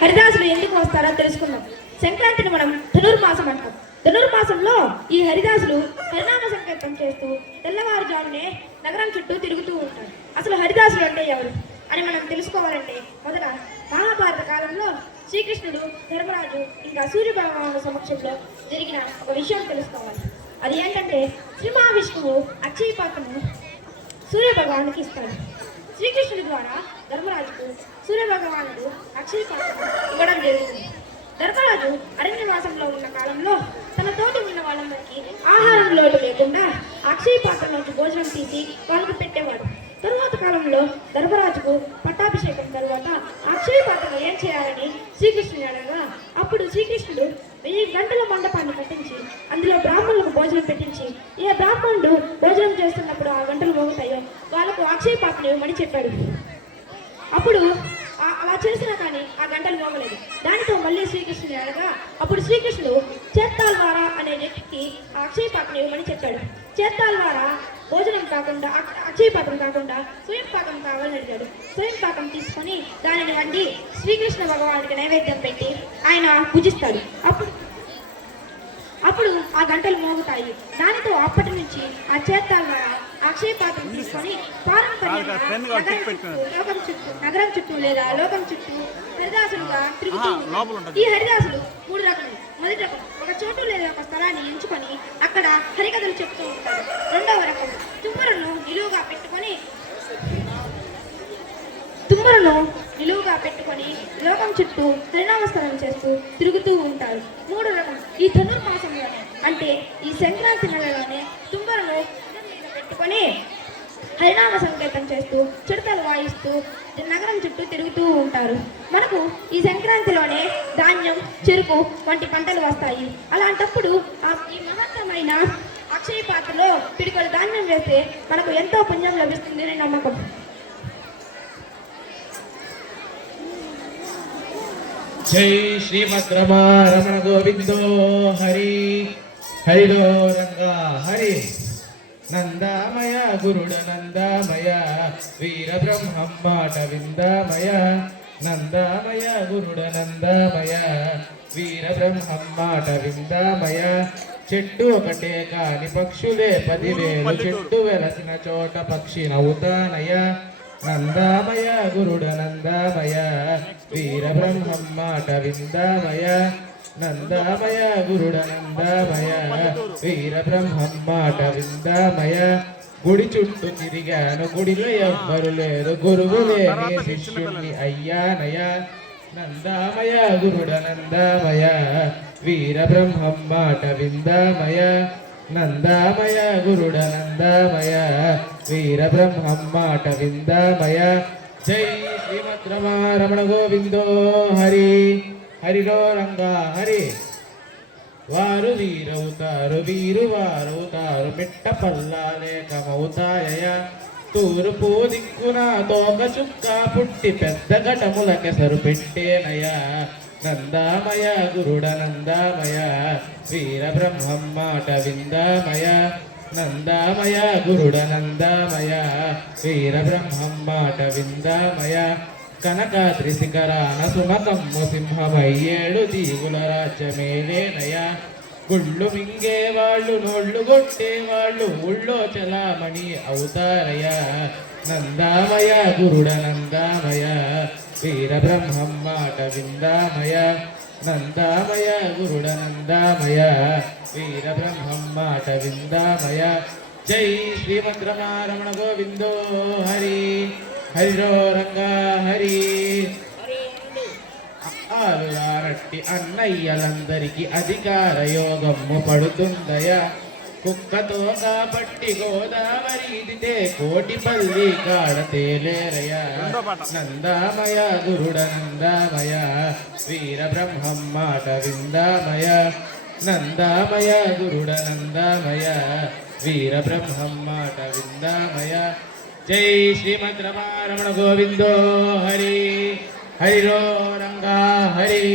హరిదాసులు ఎందుకు వస్తారో తెలుసుకుందాం. సంక్రాంతిని మనం ధనుర్మాసం అంటాం. ధనుర్మాసంలో ఈ హరిదాసులు హరినామ సంకీర్తనం చేస్తూ తెల్లవారుజామునే నగరం చుట్టూ తిరుగుతూ ఉంటారు. అసలు హరిదాసులు అంటే ఎవరు అని మనం తెలుసుకోవాలంటే మొదట మహాభారత కాలంలో శ్రీకృష్ణుడు, ధర్మరాజు ఇంకా సూర్య భగవానుల సమక్షంలో జరిగిన ఒక విషయం తెలుసుకోవాలి. అది ఏంటంటే శ్రీ మహావిష్ణువు అక్షయ పాత్రను సూర్య భగవానుడికి ఇస్తాడు. శ్రీకృష్ణుడి ద్వారా ధర్మరాజుకు సూర్య భగవానుడు అక్షయ పాత్రను ఇవ్వడం జరుగుతుంది. ధర్మరాజు అరణ్యవాసంలో ఉన్న కాలంలో తన తోటి ఉన్న వాళ్ళందరికీ ఆహారం లోటు లేకుండా అక్షయ పాత్రలోంచి భోజనం తీసి వాళ్ళకి పెట్టేవాడు. తరువాత కాలంలో ధర్మరాజుకు పట్టాభిషేకం తరువాత అక్షయ పాత్రలో ఏం చేయాలని శ్రీకృష్ణుని అడగగా అప్పుడు శ్రీకృష్ణుడు 1000 గంటల మండపాన్ని కట్టించి అందులో బ్రాహ్మణులకు భోజనం పెట్టించి ఏ బ్రాహ్మణుడు భోజనం చేస్తున్నప్పుడు ఆ గంటలు మోగుతాయో వాళ్ళకు అక్షయ పాత్ర ఇవ్వమని చెప్పాడు. అప్పుడు అలా చేసినా కానీ ఆ గంటలు మోగలేదు. దానితో మళ్ళీ శ్రీకృష్ణుని అడగా అప్పుడు శ్రీకృష్ణుడు చేత్తాల్వారా అనే వ్యక్తికి ఆ అక్షయ పాత్ర ఇవ్వమని చెప్పాడు. చేత్తాల్వారా భోజనం కాకుండా అక్షయ పాత్రం కాకుండా స్వయం పాకం కావాలని అడిగాడు. స్వయం పాకం తీసుకొని దానిని వండి శ్రీకృష్ణ భగవానుడికి నైవేద్యం పెట్టి ఆయన పూజిస్తాడు. అప్పుడు ఆ గంటలు మోగుతాయి. దానితో అప్పటి నుంచి ఆ చేత్తాల్వారా అక్షయ పాత్రం తీసుకొని పారంపర్యంగా నగరం చుట్టూ లేదా లోకం చుట్టూ హరిదాసులుగా తిరుగుతూ ఉంటారు. ఈ హరిదాసులు 3 రకాలు. మొదటి రకం ఒక చోటు లేదా ఒక స్థలాన్ని ఎంచుకొని అక్కడ హరికథలు చెప్తూ ఉంటారు. రెండవ రకం తుమ్మరును నిలువుగా పెట్టుకొని లోకం చుట్టూ హరినామస్మరణ చేస్తూ తిరుగుతూ ఉంటారు. 3వ రకం ఈ ధనుర్మాసంలోనే అంటే ఈ సంక్రాంతి నెలలోనే తుమ్మరును పెట్టుకొని హరినామ సంకీర్తనం చేస్తూ చిడతలు వాయిస్తూ నగరం చుట్టూ తిరుగుతూ ఉంటారు. మనకు ఈ సంక్రాంతిలోనే ధాన్యం, చెరుకు వంటి పంటలు వస్తాయి. అలాంటప్పుడు ఈ మహత్తరమైన అక్షయ పాత్రలో పిడికొడు ధాన్యం వేస్తే మనకు ఎంతో పుణ్యం లభిస్తుంది అని నమ్మకం. జై శ్రీమద్ రమణ గోవిందో హరి హరిలో రంగా హరి నందామయ గురుడ నందామయ వీర బ్రహ్మం మాట విందామయ నందామయ గురుడ నందామయ వీర బ్రహ్మం మాట విందామయ చెట్టు ఒకటే కాని పక్షులే 10,000 చెట్టు వెలసిన చోట పక్షి నవ్వుతానయ నందామయ గురుడ నందామయ వీర బ్రహ్మం మాట విందామయ నందామయ గురుడ నందామయ వీర బ్రహ్మం మాట విందామయ గుడి చుట్టూ తిరిగాను గుడిలో ఎవ్వరు లేరు గురువు లేని శిష్యుణ్ణి అయ్యానయ నందామయ గురుడ నందామయ వీర బ్రహ్మం మాట విందామయ నందామయ గురుడ నందామయ వీర బ్రహ్మం మాట విందామయ జై శ్రీమద్ రమణ గోవిందో హరి హరిలో రంగా హరి వారు వీరవుతారు వీరు వారవుతారు మిట్ట పల్లాలే కమవుతాయ తూర్పు దిక్కున తోక చుక్క పుట్టి పెద్ద ఘటముల కెసరు పెట్టేనయ నందామయ గురుడ నందామయ వీర బ్రహ్మం మాట విందామయ నందామయ గురుడ నందామయ వీర బ్రహ్మం మాట విందామయ కనకాద్రి శిఖరాన సుమకమ్ము సింహమయ్యేడు దీవుల రాజ్యమేలేనయ గుళ్ళు మింగేవాళ్ళు నోళ్ళు కొట్టేవాళ్ళు ఊళ్ళో చలామణి అవుతారయ నందామయ గురుడ నందామయ వీర బ్రహ్మం మాట విందామయ నందామయ గురుడ నందామయ వీర బ్రహ్మం మాట విందామయ జై శ్రీమద్ రమణ గోవిందో హరి హరిలో రంగా హరి ఆలుగారట్టి అన్నయ్యలందరికీ అధికార యోగము పడుతుందయ కుక్కతో కాబట్టి గోదావరి ఇదితే కోటిపల్లి కాడ తేలేరయ నందామయ గురుడ నందామయ వీర బ్రహ్మం మాట విందామయ నందామయ గురుడ నందామయ వీర బ్రహ్మం మాట విందామయ జై శ్రీమద్ రమణ గోవిందో హరి హరిలో రంగా హరి